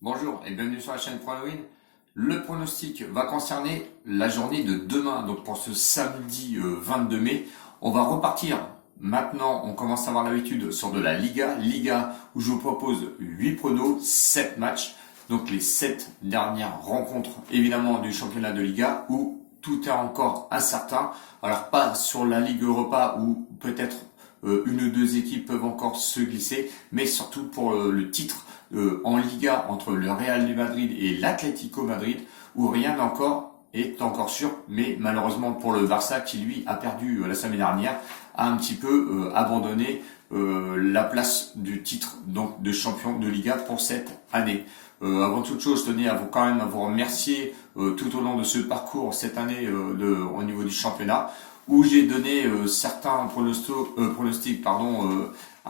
Bonjour et bienvenue sur la chaîne ProNoWin. Le pronostic va concerner la journée de demain, donc pour ce samedi 22 mai. On va repartir maintenant, on commence à avoir l'habitude sur de la Liga où je vous propose 8 pronos, 7 matchs, donc les 7 dernières rencontres évidemment du championnat de Liga où tout est encore incertain. Alors pas sur la Ligue Europa où peut-être une ou deux équipes peuvent encore se glisser, mais surtout pour le titre en Liga entre le Real de Madrid et l'Atlético Madrid, où rien est encore sûr, mais malheureusement pour le Barça qui lui a perdu la semaine dernière, a un petit peu abandonné la place du titre donc de champion de Liga pour cette année. Avant toute chose, je tenais quand même à vous remercier tout au long de ce parcours cette année au niveau du championnat, où j'ai donné certains pronostics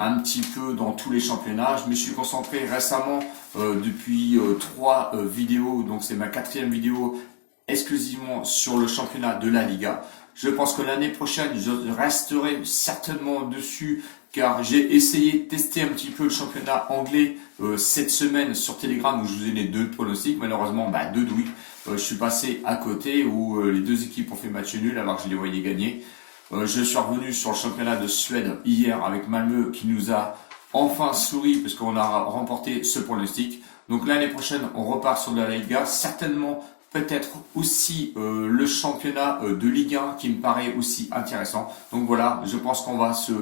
un petit peu dans tous les championnats. Je me suis concentré récemment depuis 3 vidéos, donc c'est ma 4e vidéo exclusivement sur le championnat de la Liga. Je pense que l'année prochaine, je resterai certainement dessus car j'ai essayé de tester un petit peu le championnat anglais cette semaine sur Telegram où je vous ai donné 2 pronostics. Malheureusement, 2 douilles. Je suis passé à côté où les 2 équipes ont fait match nul alors que je les voyais gagner. Je suis revenu sur le championnat de Suède hier avec Malmö qui nous a enfin souri parce qu'on a remporté ce pronostic. Donc l'année prochaine, on repart sur de la Liga, certainement peut-être aussi le championnat de Ligue 1 qui me paraît aussi intéressant. Donc voilà, je pense qu'on va se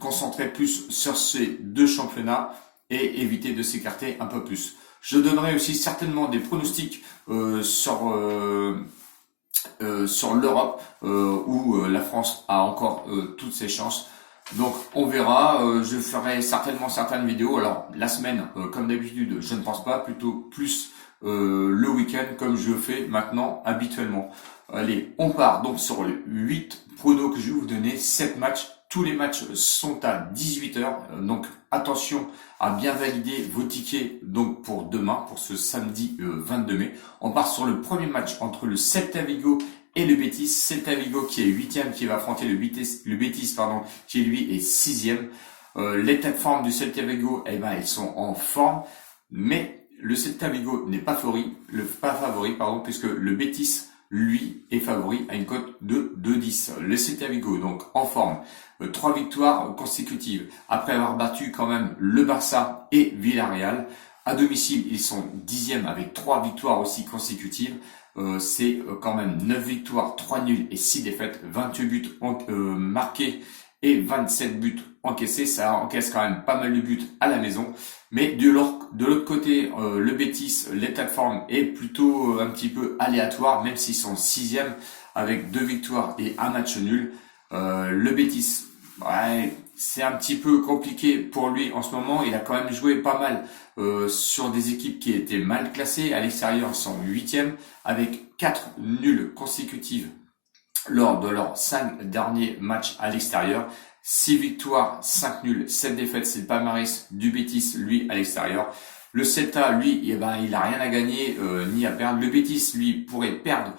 concentrer plus sur ces 2 championnats et éviter de s'écarter un peu plus. Je donnerai aussi certainement des pronostics sur l'Europe où la France a encore toutes ses chances. Donc on verra, je ferai certainement certaines vidéos. Alors la semaine, comme d'habitude, je ne pense pas, plutôt plus le week-end comme je fais maintenant habituellement. Allez, on part donc sur les 8 pronos que je vais vous donner, 7 matchs. Tous les matchs sont à 18h, donc attention à bien valider vos tickets donc pour demain, pour ce samedi 22 mai. On part sur le premier match entre le Celta Vigo et le Betis. Celta Vigo qui est 8e, qui va affronter le Betis qui lui est 6e. L'état de forme du Celta Vigo, ils sont en forme, mais le Celta Vigo n'est pas favori, puisque le Betis lui est favori à une cote de 2,10. Le Celta Vigo donc en forme, 3 victoires consécutives après avoir battu quand même le Barça et Villarreal. À domicile, ils sont 10e avec 3 victoires aussi consécutives. C'est quand même 9 victoires, 3 nuls et 6 défaites, 28 buts marqués et 27 buts encaissés. Ça encaisse quand même pas mal de buts à la maison. Mais de l'autre côté, le Betis, l'état de forme est plutôt un petit peu aléatoire, même s'ils sont 6e avec 2 victoires et 1 match nul. Le Betis, c'est un petit peu compliqué pour lui en ce moment. Il a quand même joué pas mal sur des équipes qui étaient mal classées. À l'extérieur, ils sont 8e avec 4 nuls consécutifs lors de leurs 5 derniers matchs à l'extérieur. 6 victoires, 5 nuls, 7 défaites, c'est le palmarès du Betis, lui, à l'extérieur. Le Celta, lui, il a rien à gagner ni à perdre. Le Betis, lui, pourrait perdre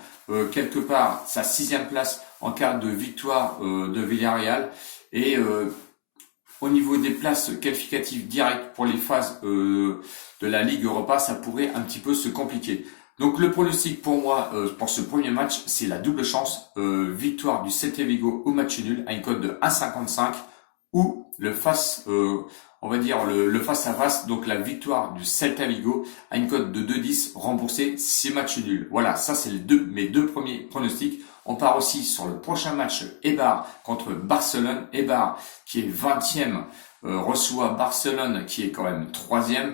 quelque part sa 6e place en cas de victoire de Villarreal. Et au niveau des places qualificatives directes pour les phases de la Ligue Europa, ça pourrait un petit peu se compliquer. Donc le pronostic pour moi, pour ce premier match, c'est la double chance, victoire du Celta Vigo au match nul à une cote de 1,55 ou le face à face, donc la victoire du Celta Vigo à une cote de 2,10 remboursé 6 matchs nuls. Voilà, ça c'est mes 2 premiers pronostics. On part aussi sur le prochain match Eibar contre Barcelone. Eibar qui est 20e reçoit Barcelone qui est quand même 3e.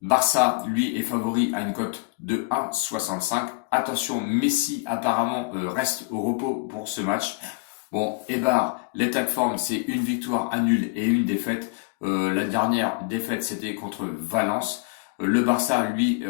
Barça, lui, est favori à une cote de 1,65. Attention, Messi apparemment reste au repos pour ce match. Bon, Eibar, l'état de forme, c'est une victoire, un nul et une défaite. La dernière défaite, c'était contre Valence. Le Barça, lui,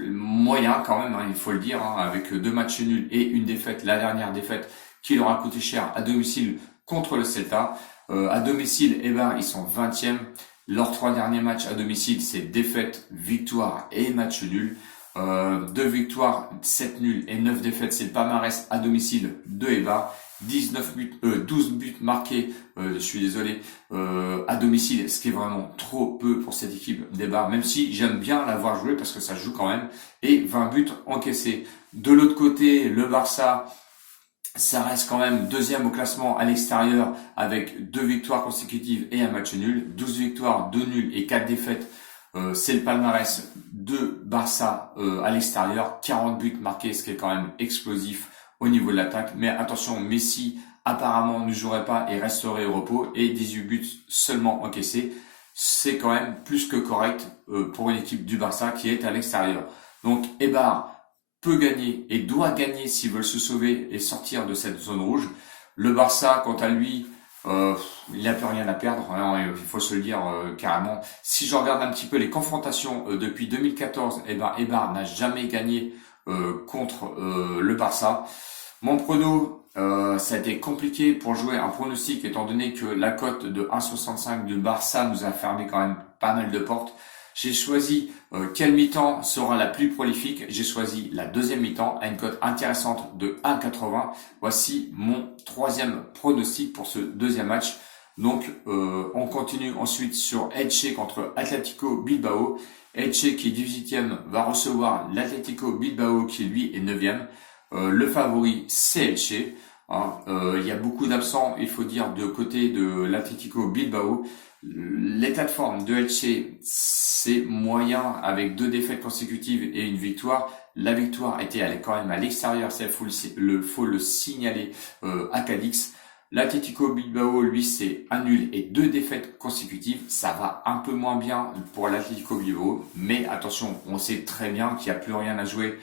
moyen quand même, il faut le dire, avec 2 matchs nuls et une défaite. La dernière défaite qui leur a coûté cher à domicile contre le Celta. À domicile, Eibar, ils sont 20e. Leurs 3 derniers matchs à domicile, c'est défaite, victoire et match nul. 2 victoires, 7 nuls et 9 défaites, c'est le palmarès à domicile de Eibar. 12 buts marqués, je suis désolé, à domicile, ce qui est vraiment trop peu pour cette équipe d'Eibar, même si j'aime bien l'avoir joué parce que ça joue quand même, et 20 buts encaissés. De l'autre côté, le Barça, ça reste quand même deuxième au classement à l'extérieur avec 2 victoires consécutives et un match nul. 12 victoires, 2 nuls et 4 défaites. C'est le palmarès de Barça à l'extérieur. 40 buts marqués, ce qui est quand même explosif au niveau de l'attaque. Mais attention, Messi apparemment ne jouerait pas et resterait au repos. Et 18 buts seulement encaissés. C'est quand même plus que correct pour une équipe du Barça qui est à l'extérieur. Donc Eibar peut gagner et doit gagner s'ils veulent se sauver et sortir de cette zone rouge. Le Barça, quant à lui, il n'a plus rien à perdre, hein, il faut se le dire carrément. Si je regarde un petit peu les confrontations depuis 2014, Eibar n'a jamais gagné contre le Barça. Mon prono, ça a été compliqué pour jouer un pronostic étant donné que la cote de 1,65 du Barça nous a fermé quand même pas mal de portes. J'ai choisi quelle mi-temps sera la plus prolifique. J'ai choisi la deuxième mi-temps à une cote intéressante de 1,80. Voici mon troisième pronostic pour ce deuxième match. Donc on continue ensuite sur Elche contre Atlético Bilbao. Elche qui est 18e va recevoir l'Atlético Bilbao qui lui est 9e. Le favori c'est Elche. Hein. Il y a beaucoup d'absents, il faut dire, de côté de l'Atlético Bilbao. L'état de forme de Elche, c'est moyen avec 2 défaites consécutives et une victoire. La victoire était quand même à l'extérieur, il faut le signaler à Cadix. L'Atlético Bilbao, lui, c'est un nul et 2 défaites consécutives. Ça va un peu moins bien pour l'Atlético Bilbao, mais attention, on sait très bien qu'il n'y a plus rien à jouer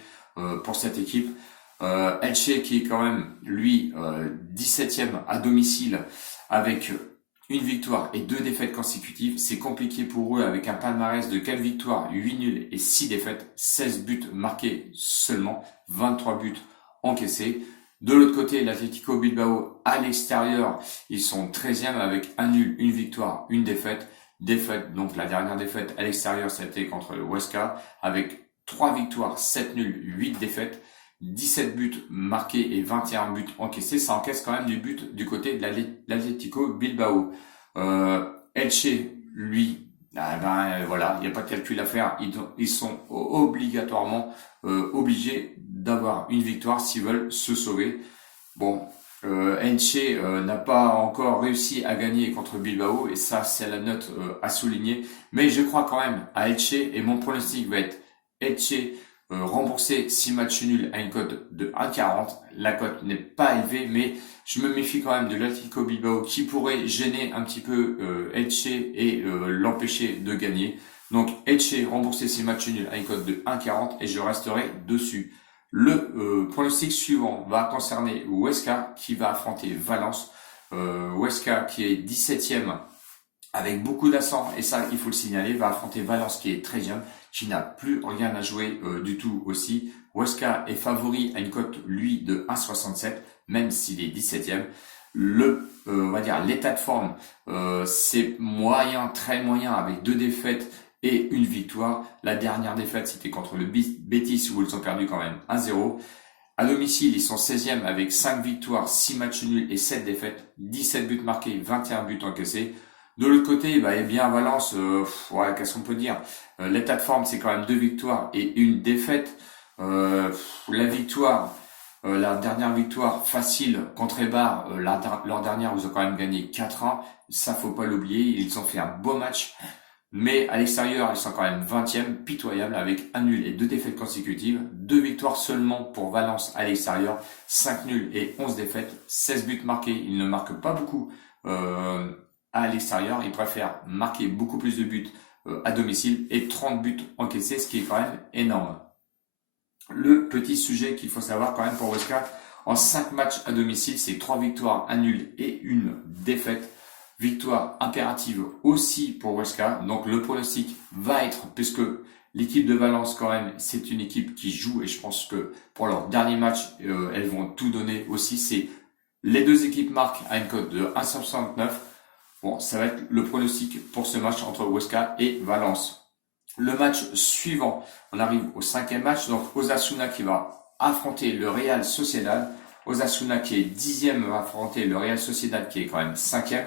pour cette équipe. Elche qui est quand même, lui, 17e à domicile avec une victoire et 2 défaites consécutives. C'est compliqué pour eux avec un palmarès de 4 victoires, 8 nuls et 6 défaites. 16 buts marqués seulement, 23 buts encaissés. De l'autre côté, l'Atlético Bilbao à l'extérieur, ils sont 13e avec un nul, une victoire, une défaite. Donc la dernière défaite à l'extérieur, c'était contre le Huesca avec 3 victoires, 7 nuls, 8 défaites. 17 buts marqués et 21 buts encaissés, ça encaisse quand même du but du côté de l'Atlético Bilbao. Elche, lui, voilà, il n'y a pas de calcul à faire, ils sont obligatoirement obligés d'avoir une victoire s'ils veulent se sauver. Bon, Elche n'a pas encore réussi à gagner contre Bilbao et ça c'est la note à souligner, mais je crois quand même à Elche et mon pronostic va être Elche rembourser 6 matchs nuls à une cote de 1,40. La cote n'est pas élevée, mais je me méfie quand même de l'Atlético Bilbao qui pourrait gêner un petit peu Elche et l'empêcher de gagner. Donc Elche rembourser 6 matchs nuls à une cote de 1,40 et je resterai dessus. Le pronostic suivant va concerner Huesca qui va affronter Valence. Huesca qui est 17e avec beaucoup d'assants, et ça il faut le signaler, va affronter Valence qui est 13e, qui n'a plus rien à jouer du tout aussi. Huesca est favori à une cote lui de 1,67, même s'il est 17e. On va dire l'état de forme, c'est moyen, très moyen, avec 2 défaites et une victoire. La dernière défaite c'était contre le Betis où ils ont perdu quand même 1-0. À domicile, ils sont 16e avec 5 victoires, 6 matchs nuls et 7 défaites, 17 buts marqués, 21 buts encaissés. De l'autre côté, eh bien Valence, qu'est-ce qu'on peut dire, l'état de forme, c'est quand même 2 victoires et une défaite. La victoire, la dernière victoire facile contre Eibar, leur dernière, ils ont quand même gagné 4-1. Ça, faut pas l'oublier. Ils ont fait un beau match. Mais à l'extérieur, ils sont quand même 20e, pitoyable, avec un nul et 2 défaites consécutives. 2 victoires seulement pour Valence à l'extérieur, 5 nuls et 11 défaites, 16 buts marqués. Ils ne marquent pas beaucoup à l'extérieur, ils préfèrent marquer beaucoup plus de buts à domicile et 30 buts encaissés, ce qui est quand même énorme. Le petit sujet qu'il faut savoir quand même pour Huesca, en 5 matchs à domicile, c'est 3 victoires, 1 nul et une défaite. Victoire impérative aussi pour Huesca, donc le pronostic va être, puisque l'équipe de Valence quand même, c'est une équipe qui joue et je pense que pour leur dernier match, elles vont tout donner aussi. C'est les deux équipes marquent à une cote de 1,69. Bon, ça va être le pronostic pour ce match entre Huesca et Valence. Le match suivant, on arrive au 5e match, donc Osasuna qui va affronter le Real Sociedad. Osasuna qui est 10e va affronter le Real Sociedad qui est quand même 5e.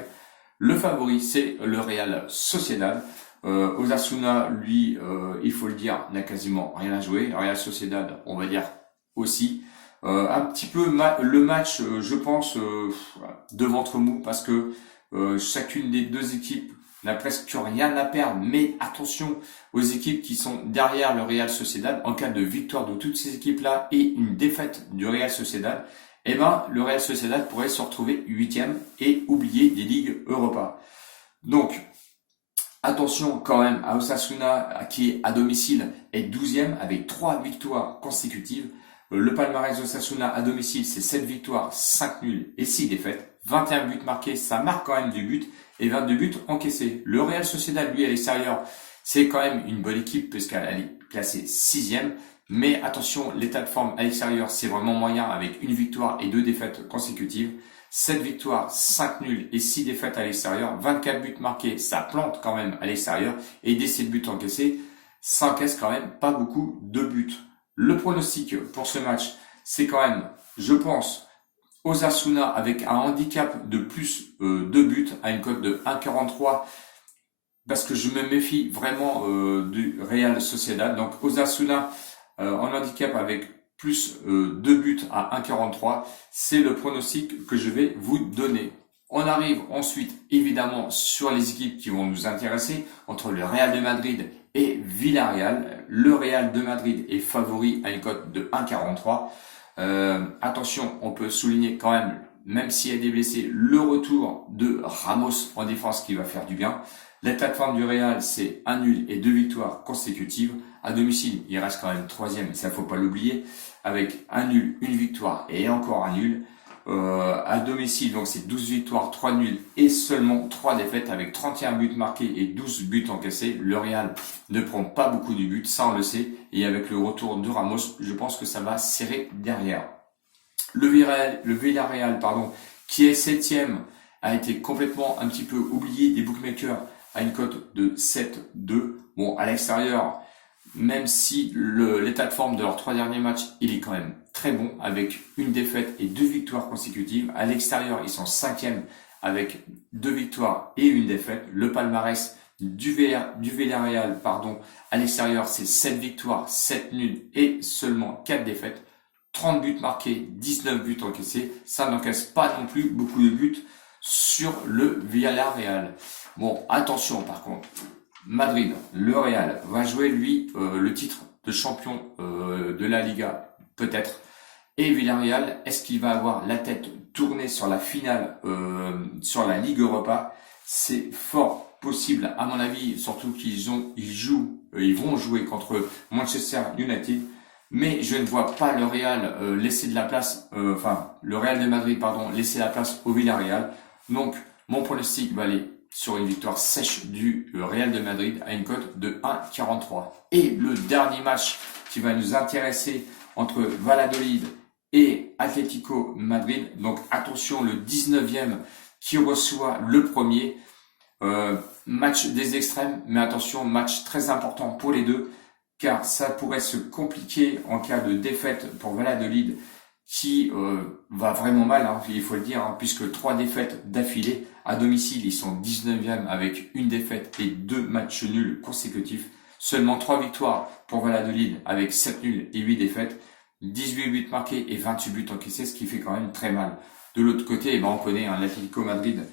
Le favori, c'est le Real Sociedad. Osasuna, lui, il faut le dire, n'a quasiment rien à jouer. Real Sociedad, on va dire aussi. Un petit peu le match, je pense, de ventre mou parce que chacune des deux équipes n'a presque rien à perdre. Mais attention aux équipes qui sont derrière le Real Sociedad. En cas de victoire de toutes ces équipes-là et une défaite du Real Sociedad, eh ben, le Real Sociedad pourrait se retrouver 8e et oublier des ligues Europa. Donc, attention quand même à Osasuna qui est à domicile est 12e avec 3 victoires consécutives. Le palmarès d'Osasuna à domicile, c'est 7 victoires, 5 nuls et 6 défaites. 21 buts marqués, ça marque quand même du but et 22 buts encaissés. Le Real Sociedad, lui, à l'extérieur, c'est quand même une bonne équipe puisqu'elle est classée 6e. Mais attention, l'état de forme à l'extérieur, c'est vraiment moyen avec une victoire et 2 défaites consécutives. 7 victoires, 5 nuls et 6 défaites à l'extérieur. 24 buts marqués, ça plante quand même à l'extérieur. Et des 7 buts encaissés, ça encaisse quand même pas beaucoup de buts. Le pronostic pour ce match, c'est quand même, je pense, Osasuna avec un handicap de plus 2 buts à une cote de 1,43 parce que je me méfie vraiment du Real Sociedad. Donc Osasuna en handicap avec plus 2 buts à 1,43, c'est le pronostic que je vais vous donner. On arrive ensuite évidemment sur les équipes qui vont nous intéresser entre le Real de Madrid et Villarreal. Le Real de Madrid est favori à une cote de 1,43. Attention, on peut souligner quand même s'il y a des blessés, le retour de Ramos en défense qui va faire du bien. L'état de forme du Real, c'est un nul et 2 victoires consécutives. À domicile, il reste quand même 3e, ça faut pas l'oublier, avec un nul, une victoire et encore un nul. À domicile, donc c'est 12 victoires, 3 nuls et seulement 3 défaites avec 31 buts marqués et 12 buts encaissés. Le Real ne prend pas beaucoup de buts, ça on le sait. Et avec le retour de Ramos, je pense que ça va serrer derrière. Le Villarreal, qui est 7e, a été complètement un petit peu oublié des bookmakers à une cote de 7-2. Bon, à l'extérieur, même si l'état de forme de leurs 3 derniers matchs, il est quand même très bon avec une défaite et 2 victoires consécutives. À l'extérieur, ils sont 5e avec 2 victoires et une défaite. Le palmarès du Villarreal, à l'extérieur, c'est 7 victoires, 7 nuls et seulement 4 défaites. 30 buts marqués, 19 buts encaissés. Ça n'encaisse pas non plus beaucoup de buts sur le Villarreal. Bon, attention par contre. Madrid, le Real, va jouer lui le titre de champion de la Liga, peut-être. Et Villarreal, est-ce qu'il va avoir la tête tournée sur la finale sur la Ligue Europa? C'est fort possible, à mon avis, surtout qu'ils vont jouer contre Manchester United. Mais je ne vois pas le Real laisser de la place, le Real de Madrid, laisser la place au Villarreal. Donc, mon pronostic va aller sur une victoire sèche du Real de Madrid à une cote de 1,43. Et le dernier match qui va nous intéresser entre Valladolid et Atlético Madrid. Donc attention, le 19e qui reçoit le premier. Match des extrêmes, mais attention, match très important pour les deux, car ça pourrait se compliquer en cas de défaite pour Valladolid qui va vraiment mal, il faut le dire, puisque 3 défaites d'affilée. À domicile, ils sont 19e avec une défaite et 2 matchs nuls consécutifs. Seulement 3 victoires pour Valladolid avec 7 nuls et 8 défaites. 18 buts marqués et 28 buts encaissés, ce qui fait quand même très mal. De l'autre côté, on connaît l'Atlético Madrid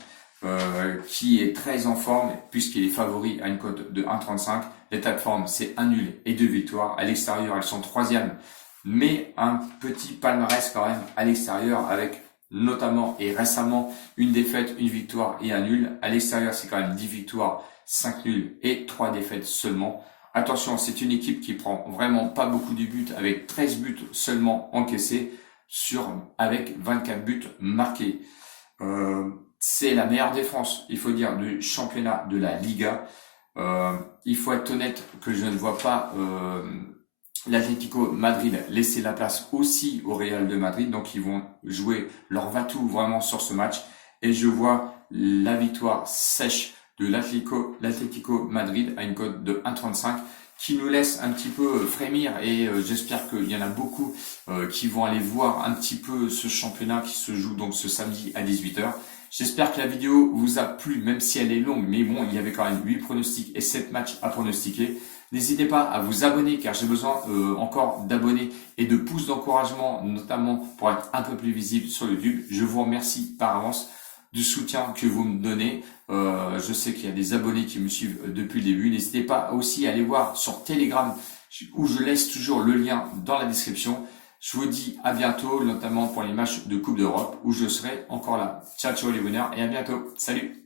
qui est très en forme puisqu'il est favori à une cote de 1,35. L'état de forme, c'est un nul et 2 victoires. À l'extérieur, elles sont 3e, mais un petit palmarès quand même à l'extérieur avec notamment et récemment une défaite, une victoire et un nul. À l'extérieur, c'est quand même 10 victoires, 5 nuls et 3 défaites seulement. Attention, c'est une équipe qui prend vraiment pas beaucoup de buts avec 13 buts seulement encaissés avec 24 buts marqués. C'est la meilleure défense, il faut dire, du championnat de la Liga. Il faut être honnête que je ne vois pas l'Atlético Madrid laisser la place aussi au Real de Madrid. Donc ils vont jouer leur va-tout vraiment sur ce match. Et je vois la victoire sèche de l'Atlético Madrid à une cote de 1,35 qui nous laisse un petit peu frémir et j'espère qu'il y en a beaucoup qui vont aller voir un petit peu ce championnat qui se joue donc ce samedi à 18h. J'espère que la vidéo vous a plu, même si elle est longue, mais bon, il y avait quand même 8 pronostics et 7 matchs à pronostiquer. N'hésitez pas à vous abonner car j'ai besoin encore d'abonnés et de pouces d'encouragement, notamment pour être un peu plus visible sur YouTube. Je vous remercie par avance du soutien que vous me donnez. Je sais qu'il y a des abonnés qui me suivent depuis le début. N'hésitez pas aussi à aller voir sur Telegram où je laisse toujours le lien dans la description. Je vous dis à bientôt, notamment pour les matchs de Coupe d'Europe où je serai encore là. Ciao, ciao les bonheurs et à bientôt. Salut!